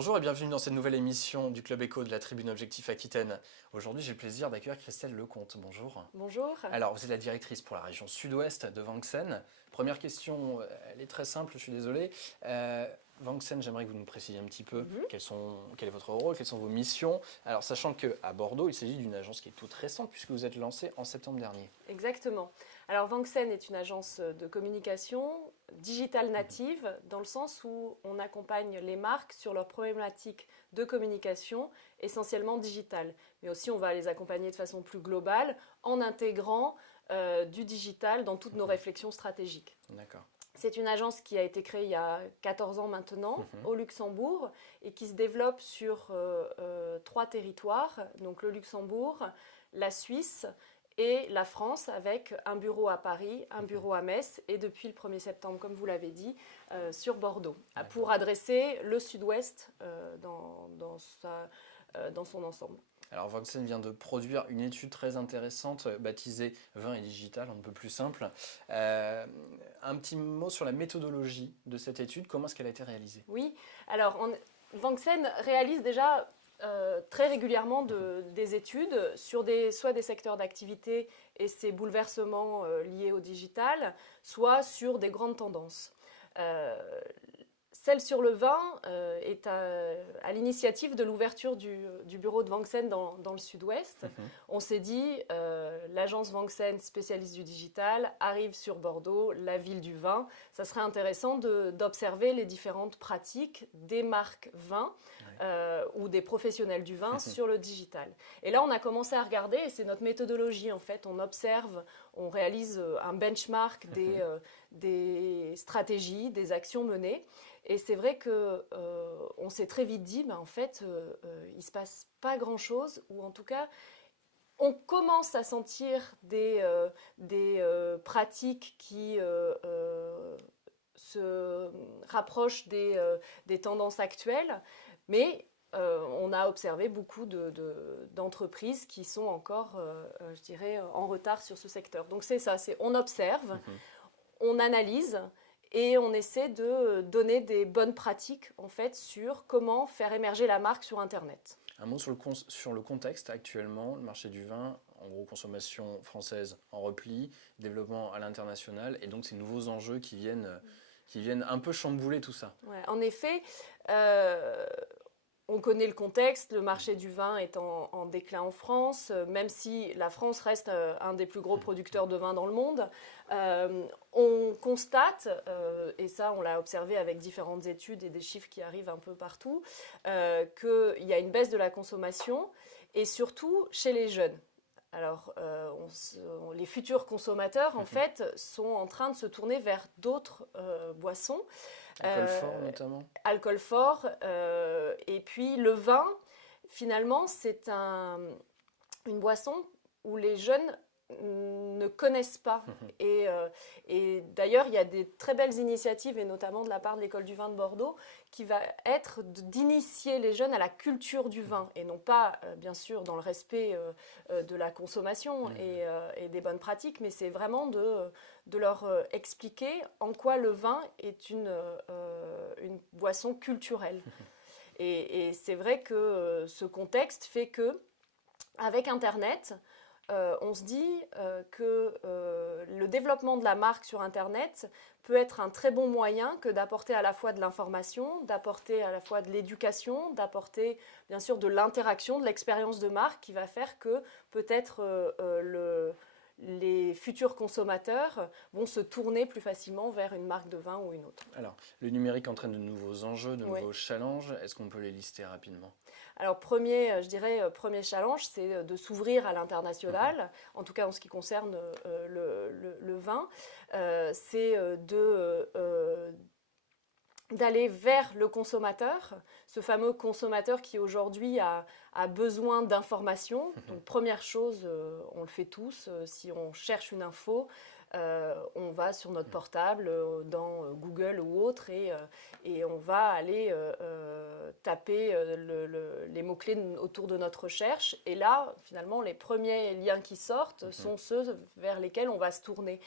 Bonjour et bienvenue dans cette nouvelle émission du Club Éco de la Tribune Objectif Aquitaine. Aujourd'hui, j'ai le plaisir d'accueillir Christelle Lecomte. Bonjour. Bonjour. Alors, vous êtes la directrice pour la région sud-ouest de Vanxen. Première question, elle est très simple, je suis désolé. Vanxen, j'aimerais que vous nous précisiez un petit peu quel est votre rôle, quelles sont vos missions. Alors, sachant qu'à Bordeaux, il s'agit d'une agence qui est toute récente puisque vous êtes lancée en septembre dernier. Exactement. Alors Vanxen est une agence de communication digitale native dans le sens où on accompagne les marques sur leurs problématiques de communication essentiellement digitale. Mais aussi on va les accompagner de façon plus globale en intégrant du digital dans toutes nos réflexions stratégiques. D'accord. C'est une agence qui a été créée il y a 14 ans maintenant au Luxembourg et qui se développe sur 3 territoires, donc le Luxembourg, la Suisse et la France, avec un bureau à Paris, un bureau à Metz et depuis le 1er septembre, comme vous l'avez dit, sur Bordeaux, pour adresser le sud-ouest dans son ensemble. Alors Vanxen vient de produire une étude très intéressante baptisée Vin et digital, on ne peut plus simple. Un petit mot sur la méthodologie de cette étude, comment est-ce qu'elle a été réalisée? Oui, alors Vanxen réalise déjà très régulièrement des études sur soit des secteurs d'activité et ces bouleversements liés au digital, soit sur des grandes tendances. Celle sur le vin est à l'initiative de l'ouverture du bureau de Vanxen dans le sud-ouest. On s'est dit, l'agence Vanxen, spécialiste du digital, arrive sur Bordeaux, la ville du vin. Ça serait intéressant d'observer les différentes pratiques des marques vin ou des professionnels du vin sur le digital. Et là, on a commencé à regarder, et c'est notre méthodologie en fait. On observe, on réalise un benchmark des stratégies, des actions menées. Et c'est vrai qu'on s'est très vite dit, en fait, il ne se passe pas grand-chose, ou en tout cas, on commence à sentir des pratiques qui se rapprochent des tendances actuelles, mais on a observé beaucoup d'entreprises qui sont encore, je dirais, en retard sur ce secteur. Donc c'est ça, on observe, on analyse, et on essaie de donner des bonnes pratiques en fait sur comment faire émerger la marque sur Internet. Un mot sur le contexte actuellement, le marché du vin, en gros consommation française en repli, développement à l'international, et donc ces nouveaux enjeux qui viennent un peu chambouler tout ça. Ouais, en effet, on connaît le contexte, le marché du vin est en déclin en France, même si la France reste un des plus gros producteurs de vin dans le monde. On constate, et ça on l'a observé avec différentes études et des chiffres qui arrivent un peu partout, qu'il y a une baisse de la consommation et surtout chez les jeunes. Alors, les futurs consommateurs, en fait, sont en train de se tourner vers d'autres boissons. Alcool fort, notamment. Alcool fort. Et puis, le vin, finalement, c'est une boisson où les jeunes ne connaissent pas. Et d'ailleurs, il y a des très belles initiatives, et notamment de la part de l'École du vin de Bordeaux, qui va être d'initier les jeunes à la culture du vin, et non pas, bien sûr, dans le respect de la consommation et des bonnes pratiques, mais c'est vraiment de leur expliquer en quoi le vin est une boisson culturelle. Et c'est vrai que ce contexte fait que, avec Internet, on se dit que le développement de la marque sur Internet peut être un très bon moyen que d'apporter à la fois de l'information, d'apporter à la fois de l'éducation, d'apporter bien sûr de l'interaction, de l'expérience de marque qui va faire que peut-être les futurs consommateurs vont se tourner plus facilement vers une marque de vin ou une autre. Alors, le numérique entraîne de nouveaux enjeux, de nouveaux challenges. Est-ce qu'on peut les lister rapidement? Alors, je dirais, premier challenge, c'est de s'ouvrir à l'international, en tout cas en ce qui concerne le vin. C'est d'aller vers le consommateur, ce fameux consommateur qui aujourd'hui a besoin d'informations. Donc première chose, on le fait tous, si on cherche une info, on va sur notre portable, dans Google ou autre, et on va aller taper les mots-clés autour de notre recherche. Et là, finalement, les premiers liens qui sortent sont ceux vers lesquels on va se tourner.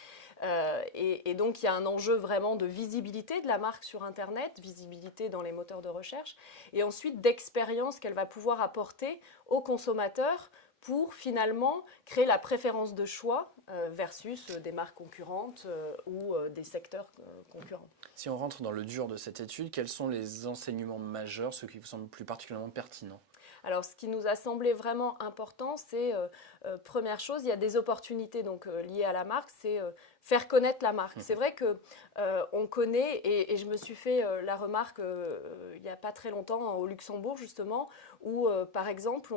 Et donc, il y a un enjeu vraiment de visibilité de la marque sur Internet, visibilité dans les moteurs de recherche, et ensuite d'expérience qu'elle va pouvoir apporter aux consommateurs pour finalement créer la préférence de choix versus des marques concurrentes ou des secteurs concurrents. Si on rentre dans le dur de cette étude, quels sont les enseignements majeurs, ceux qui vous semblent plus particulièrement pertinents ? Alors, ce qui nous a semblé vraiment important, c'est, première chose, il y a des opportunités donc, liées à la marque, c'est faire connaître la marque. C'est vrai qu'on connaît, et je me suis fait la remarque il n'y a pas très longtemps au Luxembourg, justement, où, par exemple,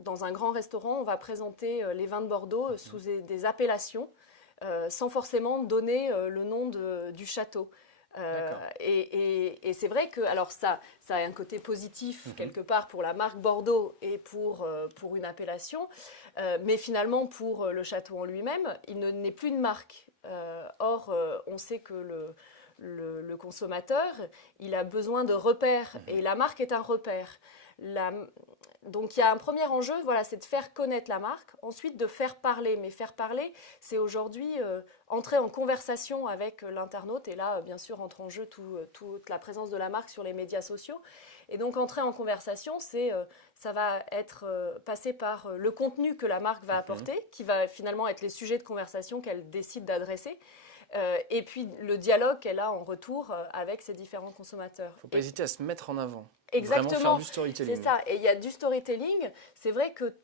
dans un grand restaurant, on va présenter les vins de Bordeaux sous des appellations, sans forcément donner le nom du château. Et c'est vrai que alors ça a un côté positif quelque part pour la marque Bordeaux et pour une appellation, mais finalement pour le château en lui-même, il n'est plus une marque. Or, on sait que le consommateur, il a besoin de repères, et la marque est un repère. Donc il y a un premier enjeu, voilà, c'est de faire connaître la marque, ensuite de faire parler. Mais faire parler, c'est aujourd'hui entrer en conversation avec l'internaute, et là, bien sûr, entre en jeu toute la présence de la marque sur les médias sociaux. Et donc entrer en conversation, ça va être passé par le contenu que la marque va apporter, qui va finalement être les sujets de conversation qu'elle décide d'adresser. Et puis le dialogue qu'elle a en retour avec ses différents consommateurs. Il ne faut pas hésiter à se mettre en avant. Exactement, vraiment faire du storytelling. C'est ça. Et il y a du storytelling. C'est vrai que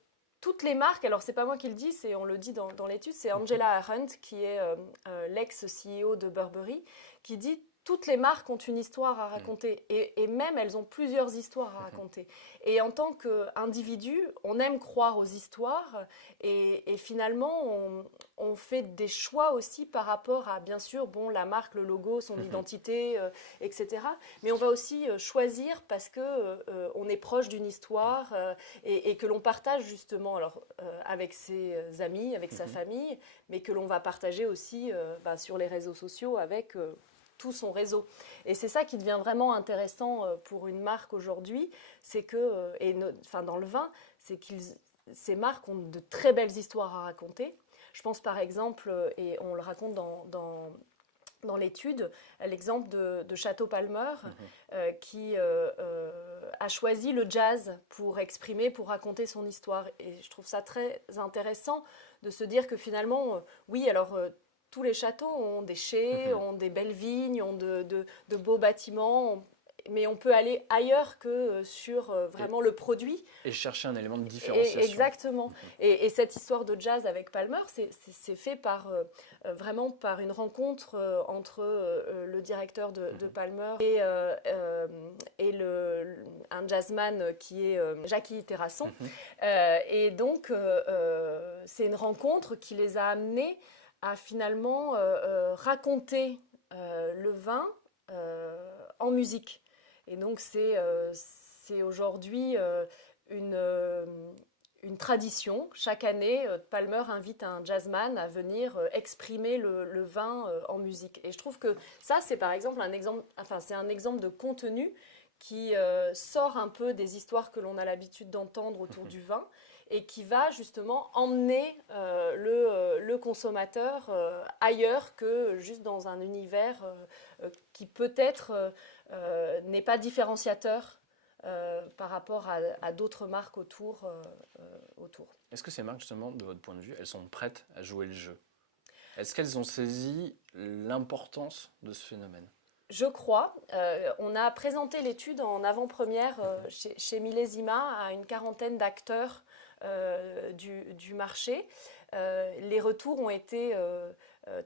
toutes les marques, alors c'est pas moi qui le dis, on le dit dans l'étude, c'est Angela Arendt, qui est l'ex-CEO de Burberry, qui dit toutes les marques ont une histoire à raconter, et même elles ont plusieurs histoires à raconter. Et en tant qu'individu, on aime croire aux histoires, et finalement on fait des choix aussi par rapport à, bien sûr, la marque, le logo, son identité, etc. Mais on va aussi choisir parce qu'on est proche d'une histoire et que l'on partage justement avec ses amis, avec sa famille, mais que l'on va partager aussi sur les réseaux sociaux avec tout son réseau. Et c'est ça qui devient vraiment intéressant pour une marque aujourd'hui, c'est que, dans le vin, c'est que ces marques ont de très belles histoires à raconter. Je pense par exemple, et on le raconte dans l'étude, l'exemple de Château Palmer, qui a choisi le jazz pour raconter son histoire. Et je trouve ça très intéressant de se dire que finalement, tous les châteaux ont des chais, ont des belles vignes, ont de beaux bâtiments, mais on peut aller ailleurs que sur vraiment le produit. Et chercher un élément de différenciation. Exactement. Et cette histoire de jazz avec Palmer, c'est fait vraiment par une rencontre entre le directeur de Palmer et un jazzman qui est Jackie Terrasson. Et donc, c'est une rencontre qui les a amenés à finalement raconter le vin en musique. Et donc c'est aujourd'hui une tradition. Chaque année, Palmer invite un jazzman à venir exprimer le vin en musique. Et je trouve que ça, c'est par exemple c'est un exemple de contenu qui sort un peu des histoires que l'on a l'habitude d'entendre autour du vin, et qui va justement emmener le consommateur ailleurs que juste dans un univers qui peut-être n'est pas différenciateur par rapport à d'autres marques autour. Est-ce que ces marques, justement, de votre point de vue, elles sont prêtes à jouer le jeu ? Est-ce qu'elles ont saisi l'importance de ce phénomène ? Je crois. On a présenté l'étude en avant-première chez Millésima à une quarantaine d'acteurs du marché. Les retours ont été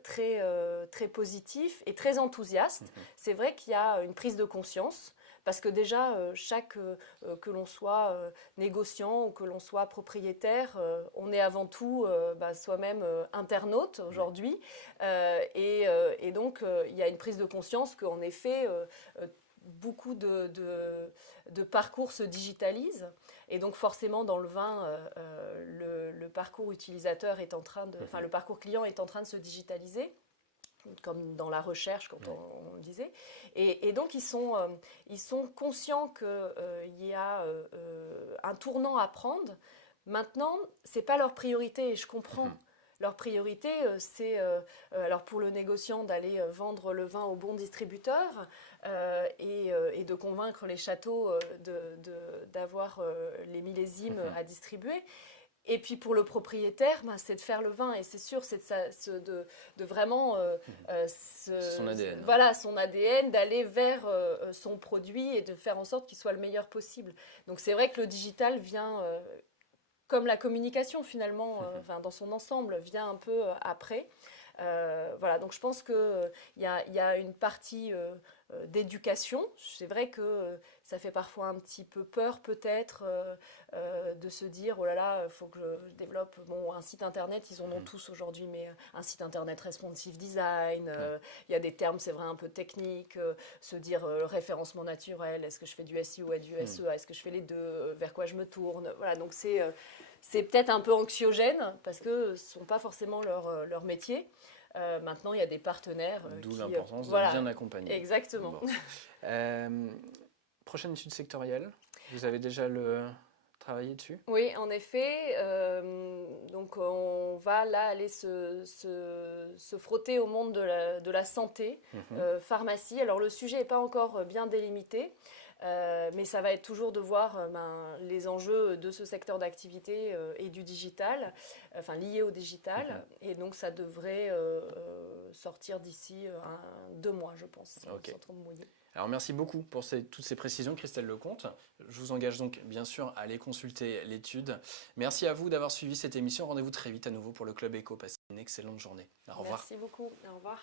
très positifs et très enthousiastes. C'est vrai qu'il y a une prise de conscience, parce que déjà, que l'on soit négociant ou que l'on soit propriétaire, on est avant tout soi-même internaute aujourd'hui. Et donc, il y a une prise de conscience qu'en effet, beaucoup de parcours se digitalisent. Et donc forcément, dans le vin, le parcours utilisateur est en train de... Enfin, le parcours client est en train de se digitaliser, comme dans la recherche, quand on disait. Et donc, ils sont conscients qu'il y a un tournant à prendre. Maintenant, ce n'est pas leur priorité, et je comprends. Leur priorité, c'est, alors pour le négociant, d'aller vendre le vin au bon distributeur et de convaincre les châteaux d'avoir les millésimes à distribuer. Et puis pour le propriétaire, c'est de faire le vin. Et c'est sûr, c'est de vraiment son ADN. Voilà, son ADN, d'aller vers son produit et de faire en sorte qu'il soit le meilleur possible. Donc c'est vrai que le digital vient... comme la communication finalement, dans son ensemble, vient un peu après. Voilà, donc je pense qu'il y a une partie d'éducation. C'est vrai que ça fait parfois un petit peu peur peut-être de se dire oh là là, il faut que je développe un site internet, ils en ont tous aujourd'hui, mais un site internet responsive design, il y a des termes, c'est vrai, un peu techniques, se dire référencement naturel, est-ce que je fais du SEO ou du SEA, est-ce que je fais les deux, vers quoi je me tourne, voilà, donc c'est peut-être un peu anxiogène parce que ce ne sont pas forcément leur métier. Maintenant, il y a des partenaires d'où l'importance de bien accompagner. Exactement. Bon. Prochaine étude sectorielle, vous avez déjà travaillé dessus? Oui, en effet. Donc, on va là aller se frotter au monde de la santé, pharmacie. Alors, le sujet n'est pas encore bien délimité. Mais ça va être toujours de voir les enjeux de ce secteur d'activité et du digital, liés au digital. Et donc, ça devrait sortir d'ici 2 mois, je pense, sans trop me mouiller. Alors, merci beaucoup pour toutes ces précisions, Christelle Lecomte. Je vous engage donc, bien sûr, à aller consulter l'étude. Merci à vous d'avoir suivi cette émission. Rendez-vous très vite à nouveau pour le Club Éco. Passez une excellente journée. Au revoir. Merci beaucoup. Au revoir.